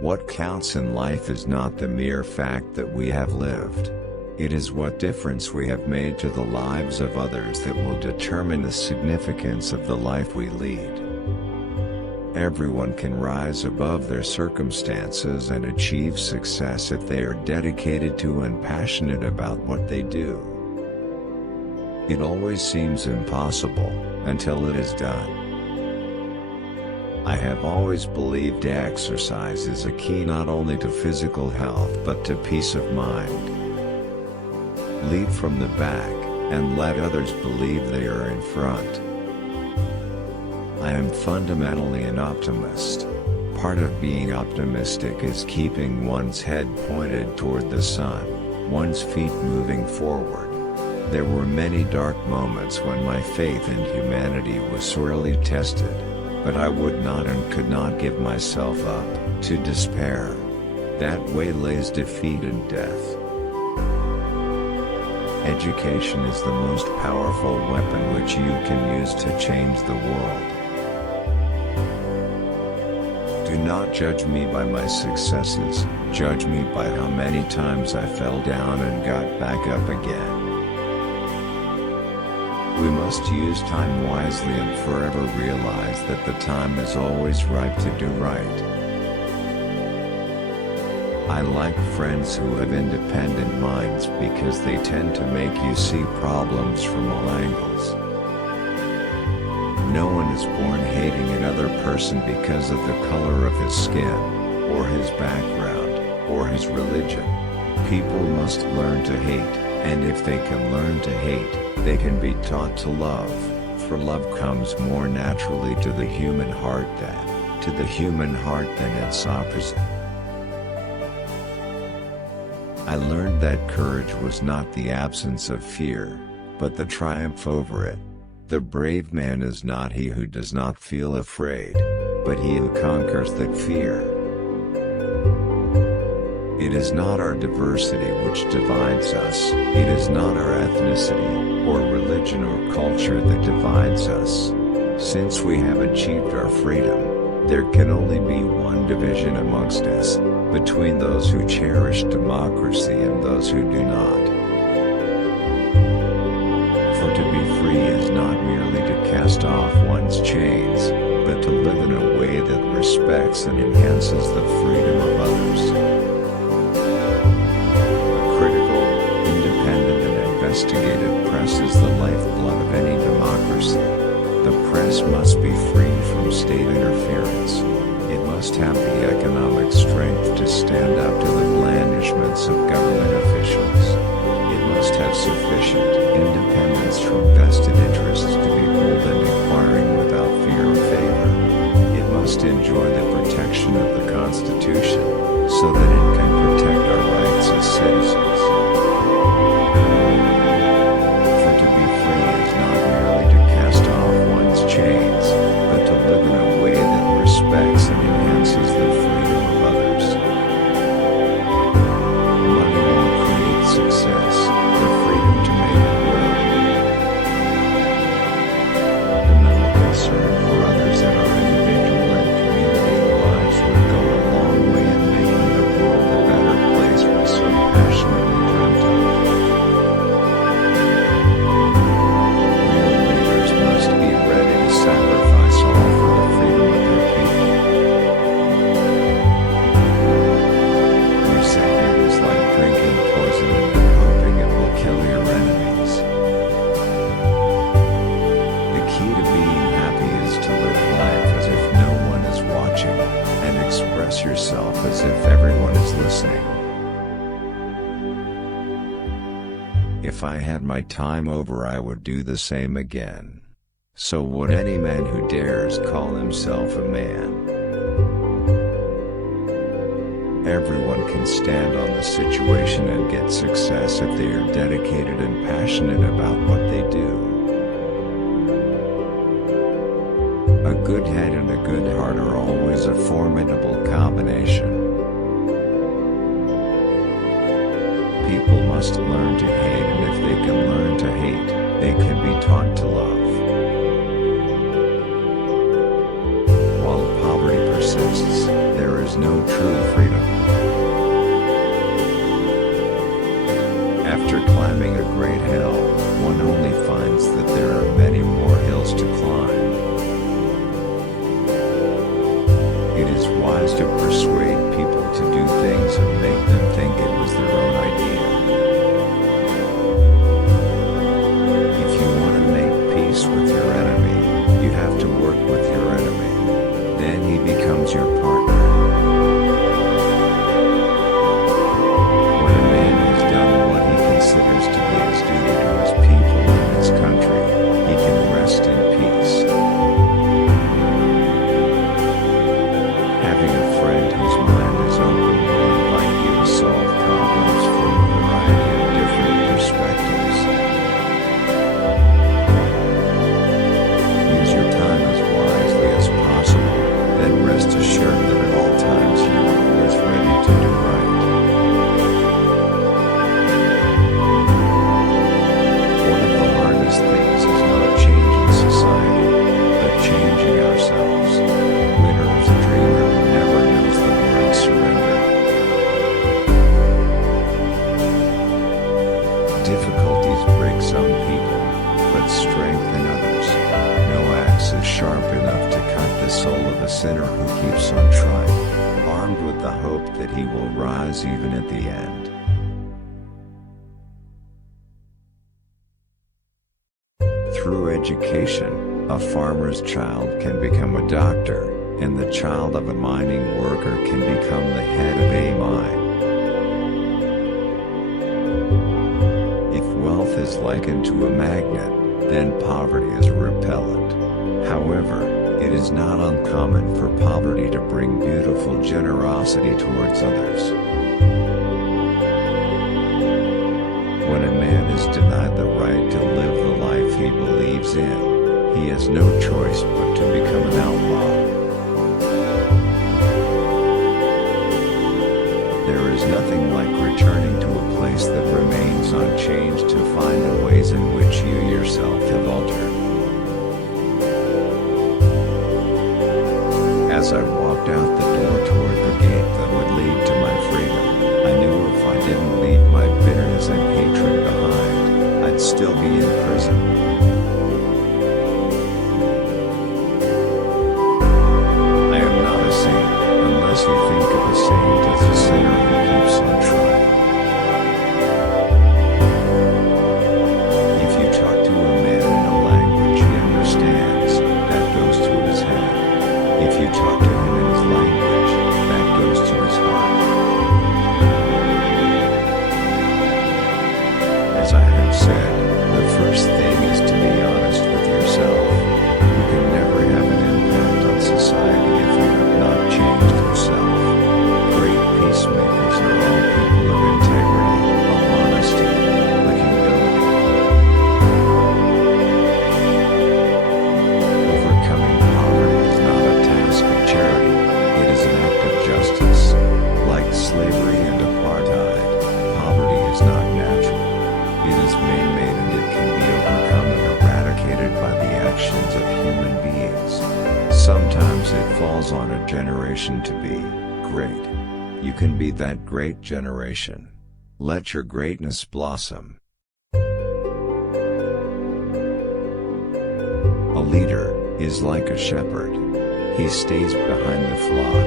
What counts in life is not the mere fact that we have lived. It is what difference we have made to the lives of others that will determine the significance of the life we lead. Everyone can rise above their circumstances and achieve success if they are dedicated to and passionate about what they do. It always seems impossible, until it is done. I have always believed exercise is a key not only to physical health but to peace of mind. Lead from the back, and let others believe they are in front. I am fundamentally an optimist. Part of being optimistic is keeping one's head pointed toward the sun, one's feet moving forward. There were many dark moments when my faith in humanity was sorely tested. But I would not and could not give myself up to despair. That waylays defeat and death. Education is the most powerful weapon which you can use to change the world. Do not judge me by my successes, judge me by how many times I fell down and got back up again. We must use time wisely and forever realize that the time is always ripe to do right. I like friends who have independent minds because they tend to make you see problems from all angles. No one is born hating another person because of the color of his skin, or his background, or his religion. People must learn to hate, and if they can learn to hate, they can be taught to love, for love comes more naturally to the human heart than its opposite. I learned that courage was not the absence of fear, but the triumph over it. The brave man is not he who does not feel afraid, but he who conquers that fear. It is not our diversity which divides us, it is not our ethnicity, or religion or culture that divides us. Since we have achieved our freedom, there can only be one division amongst us, between those who cherish democracy and those who do not. For to be free is not merely to cast off one's chains, but to live in a way that respects and enhances the freedom of others. Investigative press is the lifeblood of any democracy. The press must be free from state interference. It must have the economic strength to stand up to the blandishments of government officials. It must have sufficient independence from vested interests to be bold and inquiring without fear or favor. It must enjoy the protection of the Constitution, so that it can protect our rights as citizens. Chains, but to live in a way that respects and enhances the freedom of others. Money won't create success, the freedom to make it will. The mental concern for others in our individual and community lives would go a long way in making the world a better place we so passionately dreamt of. Sacrifice all for the freedom of their people. Resentment is like drinking poison and hoping it will kill your enemies. The key to being happy is to live life as if no one is watching, and express yourself as if everyone is listening. If I had my time over, I would do the same again. So would any man who dares call himself a man. Everyone can stand on the situation and get success if they are dedicated and passionate about what they do. A good head and a good heart are always a formidable combination. People must learn to hate, and if they can learn to hate, they can be taught to love. There is no true freedom. After climbing a great hill, one only finds that there are many more hills to climb. It is wise to persuade people to do things and make them think it was their own idea. If you want to make peace with your enemy, you have to work with your enemy. Then he becomes your partner. When a man has done what he considers to be his duty to his people and his country, he can rest in peace. Having a friend whose mind is open will invite you to solve problems from a variety of different perspectives. Use your time as wisely as possible, then rest assured that at all times you are always ready to do right. One of the hardest things is not changing society, but changing ourselves. Winner is a dreamer who never knows the word surrender. Difficulties break some people, but strengthen others. No axe is sharp enough to cut the soul of a sinner who keeps on trying, armed with the hope that he will rise even at the end. Through education, a farmer's child can become a doctor, and the child of a mining worker can become the head of a mine. If wealth is likened to a magnet, then poverty is a repellent. However, it is not uncommon for poverty to bring beautiful generosity towards others. When a man is denied the right to live the life he believes in, he has no choice but to become an outlaw. There is nothing like returning to a place that remains unchanged to find the ways in which you yourself have altered. As I walked out the door toward the gate that would lead to my freedom, I knew if I didn't leave my bitterness and hatred behind, I'd still be in prison. I am not a saint, unless you think of a saint as a sinner who keeps on trying. If you talk to a man in a language he understands, that goes to his head. If you talk to him in his language, that goes to his heart. As I have said, the first thing is to be honest with yourself. You can never have an impact on society if you have not changed yourself. Great peacemakers are all people of integrity, of honesty, of humility. Overcoming poverty is not a task of charity, it is an act of justice. Like slavery and apartheid, poverty is not natural. It is man-made and it can be overcome and eradicated by the actions of human beings. Sometimes it falls on a generation to be great. You can be that great generation. Let your greatness blossom. A leader is like a shepherd. He stays behind the flock,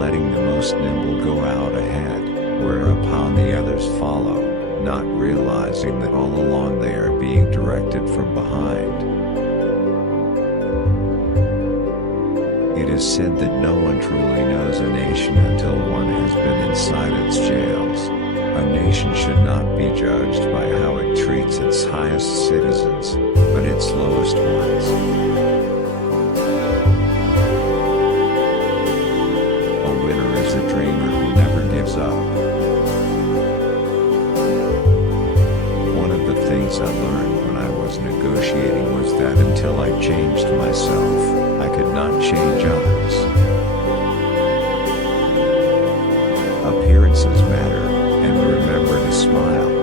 letting the most nimble go out ahead, whereupon the others follow, not realizing that all along they are being directed from behind. It is said that no one truly knows a nation until one has been inside its jails. A nation should not be judged by how it treats its highest citizens, but its lowest ones. A winner is a dreamer who never gives up. One of the things I learned when I was negotiating was that until I changed myself, I could not change others. Appearances matter, and remember to smile.